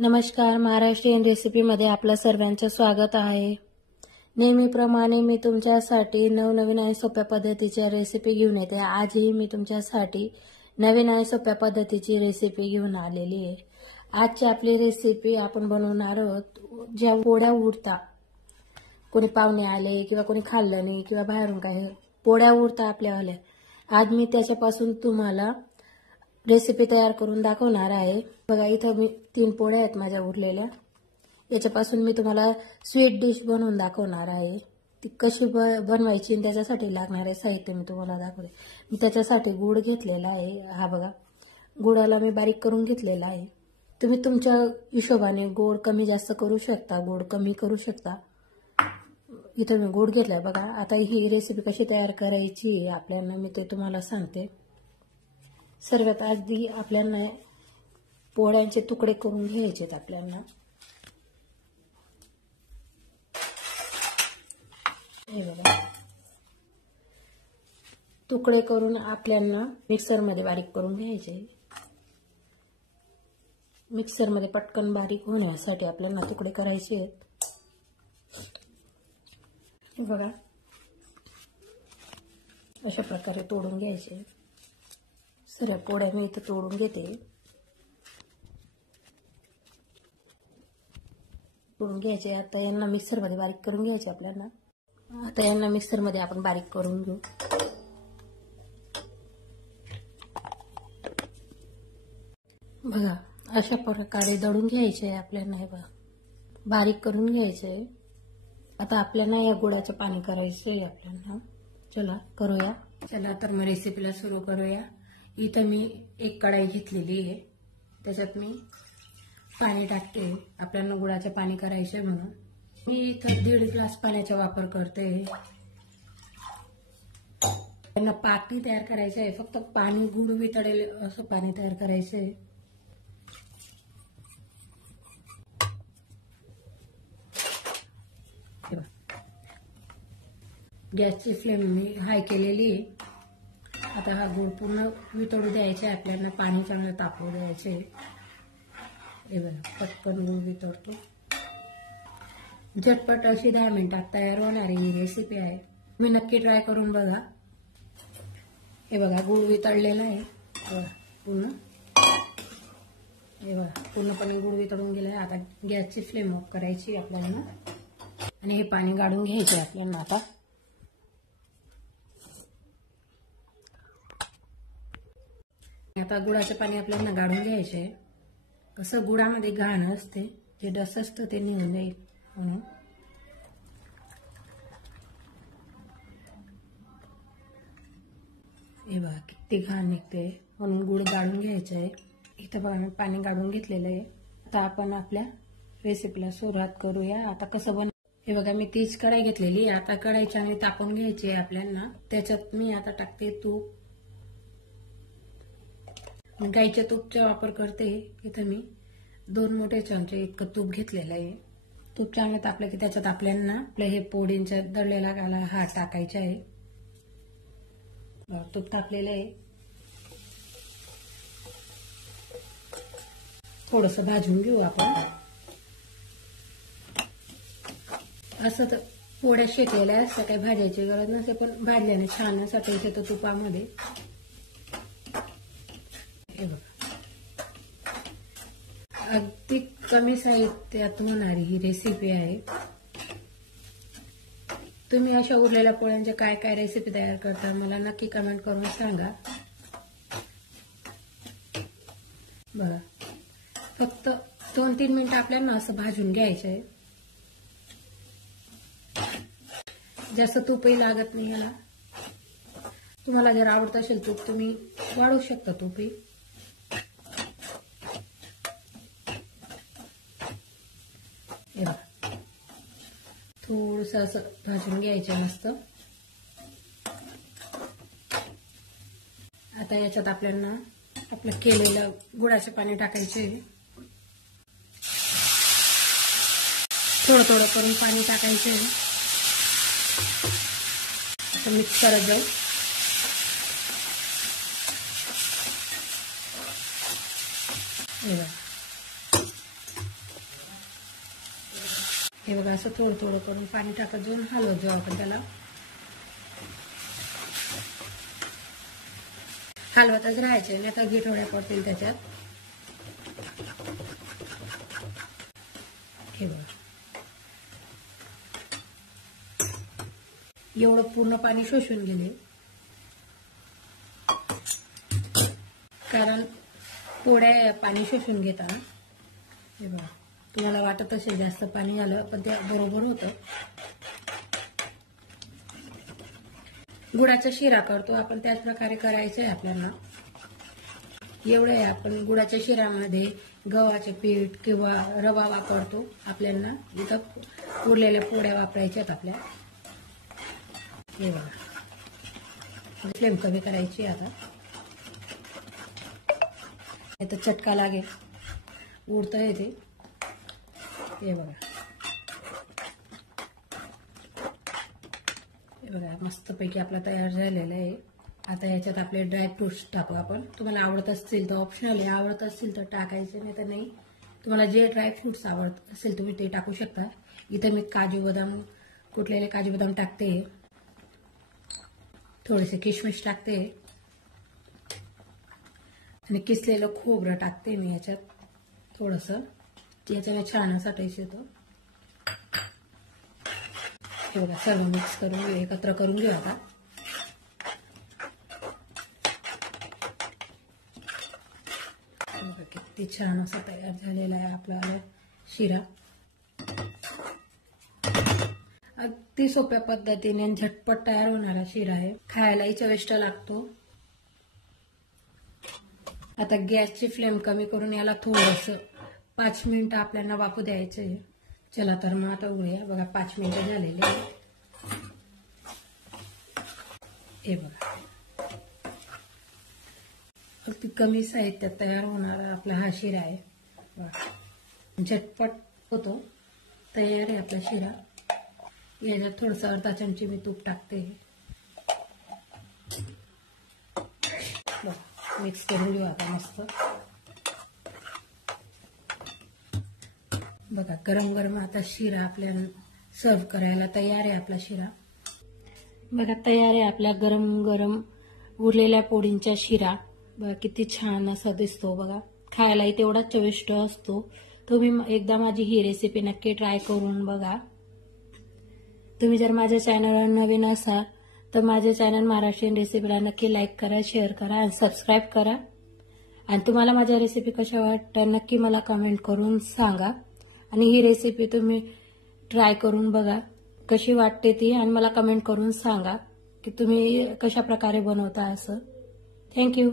नमस्कार, महाराष्ट्रीयन रेसिपीमध्ये आपलं सर्वांचं स्वागत आहे। नेहमीप्रमाणे मी तुमच्यासाठी नवनवीन आणि सोप्या पद्धतीच्या रेसिपी घेऊन येते। आजही मी तुमच्यासाठी नवीन आणि सोप्या पद्धतीची रेसिपी घेऊन आलेली आहे। आजची आपली रेसिपी आपण बनवणार आहोत ज्या पोळ्या उरता, कोणी पाहुणे आले किंवा कोणी खाल्लं नाही किंवा बाहेरून काही पोळ्या उरता आपल्यावाल्या, आज मी त्याच्यापासून तुम्हाला रेसिपी तयार करून दाखवणार आहे। बघा, इथं मी 3 पोळ्या आहेत माझ्या उरलेल्या। याच्यापासून मी तुम्हाला स्वीट डिश बनवून दाखवणार आहे। ती कशी बनवायची आणि त्याच्यासाठी लागणारे साहित्य मी तुम्हाला दाखवते। मी त्याच्यासाठी गूळ घेतलेला आहे। हा बघा, गुळाला मी बारीक करून घेतलेला आहे। तुम्ही तुमच्या हिशोबाने गोड कमी जास्त करू शकता, गोड कमी करू शकता। इथं मी गूळ घेतलाय बघा। आता ही रेसिपी कशी तयार करायची आपल्याला मी ते तुम्हाला सांगते। सर्वात आधी आपल्याला पोळ्यांचे तुकडे करून घ्यायचे आहेत। आपल्याला हे बघा, तुकडे करून आपल्याला मिक्सर मध्ये बारीक करून घ्यायचे। मिक्सर मध्ये पटकन बारीक होण्यासाठी आपल्याला तुकडे करायचे आहेत। हे बघा, अशा प्रकारे तोडून घ्यायचे। सर्व पोळ्या मी इथं तोडून घेते। तोडून घ्यायचे। आता यांना मिक्सर मध्ये बारीक करून घ्यायचे आपल्याला। आता यांना मिक्सर मध्ये आपण बारीक करून घेऊ। बघा, अशा प्रकारे दळून घ्यायचे आपल्याला। हे बघा, बारीक करून घ्यायचे। आता आपल्याला या गुळाचं पाणी करायचंय आपल्याला। चला करूया। चला तर मग रेसिपीला सुरू करूया। इथं मी एक कढाई घेतलेली आहे, त्याच्यात मी पाणी टाकते। आपल्याला गुळाचं पाणी करायचंय म्हणून मी इथं 1.5 ग्लास पाण्याचा वापर करते। त्यांना पाक तयार करायचं आहे, फक्त पाणी गुळ वितळेल असं पाणी तयार करायचंय। गॅसची फ्लेम मी हाय केलेली आहे। आता हा गुळ पूर्ण वितळू द्यायचा आहे आपल्याला। पाणी चांगलं तापवू द्यायचे। हे बघा, पटकन गुळ वितळतो। झटपट अशी 10 मिनिटात तयार होणारी ही रेसिपी आहे। मी नक्की ट्राय करून बघा। हे बघा, गुळ वितळलेला आहे पूर्ण। हे बघा, पूर्णपणे गुळ वितळून गेलाय। आता गॅसची फ्लेम ऑफ करायची आपल्याला आणि हे पाणी गाळून घ्यायचे आपल्याला। आता गुळाचं पाणी आपल्याला गाळून घ्यायचे। कसं गुळामध्ये घाण असते, जे डस असतं ते निघून जाईल म्हणून। हे बघा, किती घाण निघते म्हणून गुळ गाळून घ्यायचं आहे। इथं बघा, मी पाणी गाळून घेतलेलं आहे। आता आपण आपल्या रेसिपीला सुरुवात करूया। आता कसं हे बघा, मी 30 कढाई घेतलेली। आता कढाई चांगली तापवून घ्यायची आपल्याला। त्याच्यात मी आता टाकते तूप। गाईच्या तूपचा वापर करते। इथं मी 2 मोठे चमचे इतकं तूप घेतलेलं आहे। तूप चांगलं तापलं की त्याच्यात आपल्याला आपल्या हे पोळींचा दळलेला गाला हा टाकायचा आहे। तूप तापलेलं आहे, थोडंसं भाजून घेऊ आपण। असं तर पोळ्या शेकलेल्या असं काही भाजायची गरज नसते, पण भाजल्याने छान असं टेस्ट येतो तुपामध्ये। हे बघा, अगदी कमी साहित्यात होणारी ही रेसिपी आहे। तुम्ही अशा उरलेल्या पोळ्यांच्या काय काय रेसिपी तयार करता मला नक्की कमेंट करून सांगा। बघा, फक्त 2-3 मिनिटं आपल्याला असं भाजून घ्यायचं आहे। जास्त तूपही लागत नाही याला। तुम्हाला जर आवडत असेल तूप तुम्ही वाढवू शकता तूपही। थोडंसं असं भाजून घ्यायचं मस्त। आता याच्यात आपल्याला आपलं केलेलं गुळाचं पाणी टाकायचे। थोडं थोडं करून पाणी टाकायचे। आता मिक्स करत जाऊ। हे बघा असं थोडं थोडं करून पाणी टाकत जाऊन हलवत जाऊ आपण त्याला. हलवतच राहायचे नाही तर गिठोड्या पडतील त्याच्यात. हे बघा एवढं पूर्ण पाणी शोषून गेले, कारण पोळ्या पाणी शोषून घेतात. हे बघा तुम्हाला वाटत असेल जास्त पाणी आलं, पण ते बरोबर होतं. गुळाचा शिरा करतो आपण त्याच प्रकारे करायचं आहे आपल्याला. एवढं आहे, आपण गुळाच्या शिऱ्यामध्ये गव्हाचे पीठ किंवा रवा वापरतो. आपल्याला इथं उरलेल्या पोळ्या वापरायच्यात आपल्या. हे बघा फ्लेम कमी करायची आता, नाही तर चटका लागेल, उडतं येते. हे बघा मस्तपैकी आपला तयार झालेला आहे. आता याच्यात आपले ड्रायफ्रुट्स टाकू आपण. तुम्हाला आवडत असतील तर ऑप्शनल आहे, आवडत असतील तर टाकायचे, नाही तर नाही. तुम्हाला जे ड्रायफ्रुट्स आवडत असेल तुम्ही ते टाकू शकता. इथं मी काजू बदाम, कुटलेले काजू बदाम टाकते, थोडेसे किशमिश टाकते आणि किसलेलं खोबरं टाकते मी याच्यात थोडंसं. याच्याने छान असा टेस्ट येतो. हे बघा सर्व मिक्स करून घेऊ, एकत्र करून घेऊ आता. किती छान असा तयार झालेला आहे आपला शिरा. अगदी सोप्या पद्धतीने झटपट तयार होणारा शिरा आहे. खायलाही चविष्ट लागतो. आता गॅसची फ्लेम कमी करून याला थोडंसं 5 मिनिटं आपल्याला वाफू द्यायचं आहे. चला तर मग आता उघडूया. बघा 5 मिनिटं झालेली आहे. हे बघा अगदी कमी साहित्यात तयार होणारा आपला हा शिरा आहे. झटपट होतो. तयार आहे आपला शिरा. याच्यात थोडंसं अर्धा चमची मी तूप टाकते. मिक्स करून घेऊ आता मस्त. बघा गरम गरम आता शिरा आपल्याला सर्व करायला तयार आहे. आपला शिरा बघा तयार आहे. आपल्या गरम गरम उरलेल्या पोळींचा शिरा बघा किती छान असा दिसतो. बघा खायलाही तेवढाच चविष्ट असतो. तुम्ही एकदा माझी ही रेसिपी नक्की ट्राय करून बघा. तुम्ही जर माझ्या चॅनलवर नवीन असाल तर माझे चॅनल महाराष्ट्रीयन रेसिपीला नक्की लाईक करा, शेअर करा आणि सबस्क्राईब करा. आणि तुम्हाला माझ्या रेसिपी कशा वाटतात नक्की मला कमेंट करून सांगा. आणि ही रेसिपी तुम्ही ट्राय करून बघा कशी वाटते ती, आणि मला कमेंट करून सांगा की तुम्ही कशा प्रकारे बनवता असं. थँक्यू.